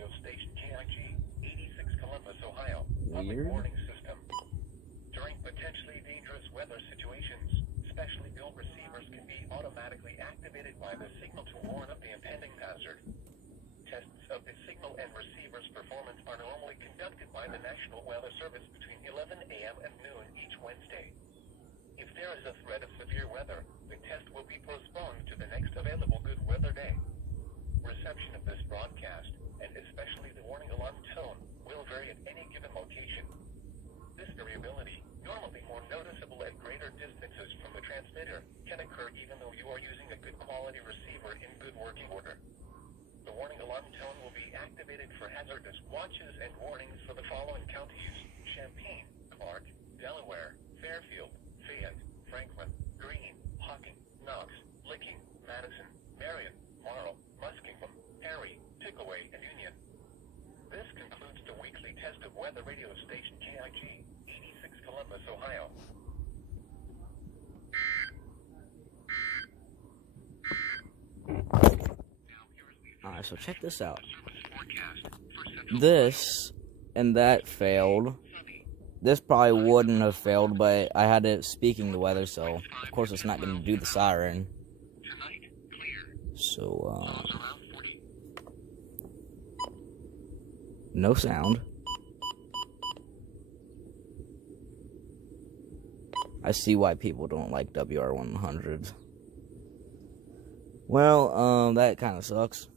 radio station KIG 86 Columbus, Ohio. Weird. Warning system. During potentially dangerous weather situations, specially built receivers can be automatically activated by the signal to warn of the impending hazard. Tests of the signal and receiver's performance are normally conducted by the National Weather Service between 11 a.m. and noon each Wednesday. If there is a threat of severe weather, the test will be postponed to the next available good weather day. Reception of this broadcast, and especially the warning alarm tone, will vary at any given location. This variability, normally more noticeable at greater distances from the transmitter, can occur even though you are using a good quality receiver in good working order. The warning alarm tone will be activated for hazardous watches and warnings for the following counties: Champaign, Clark, Delaware, Fairfield, Fayette, Franklin, Greene, Hocking, Knox, Licking, Madison, Marion, Marl, Muskingum, Perry, Pickaway, and Union. This concludes the weekly test of weather radio station KIG 86 Columbus, Ohio. Alright, so check this out. This and that failed. This probably wouldn't have failed, but I had it speaking the weather, so of course it's not going to do the siren. So, no sound. I see why people don't like WR100s. Well, that kind of sucks.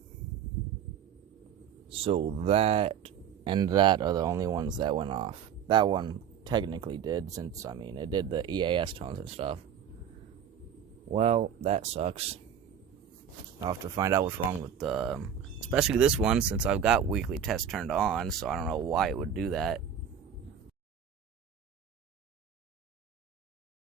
So that and that are the only ones that went off. That one technically did, since, I mean, it did the EAS tones and stuff. Well, that sucks. I'll have to find out what's wrong with especially this one, since I've got weekly tests turned on, so I don't know why it would do that.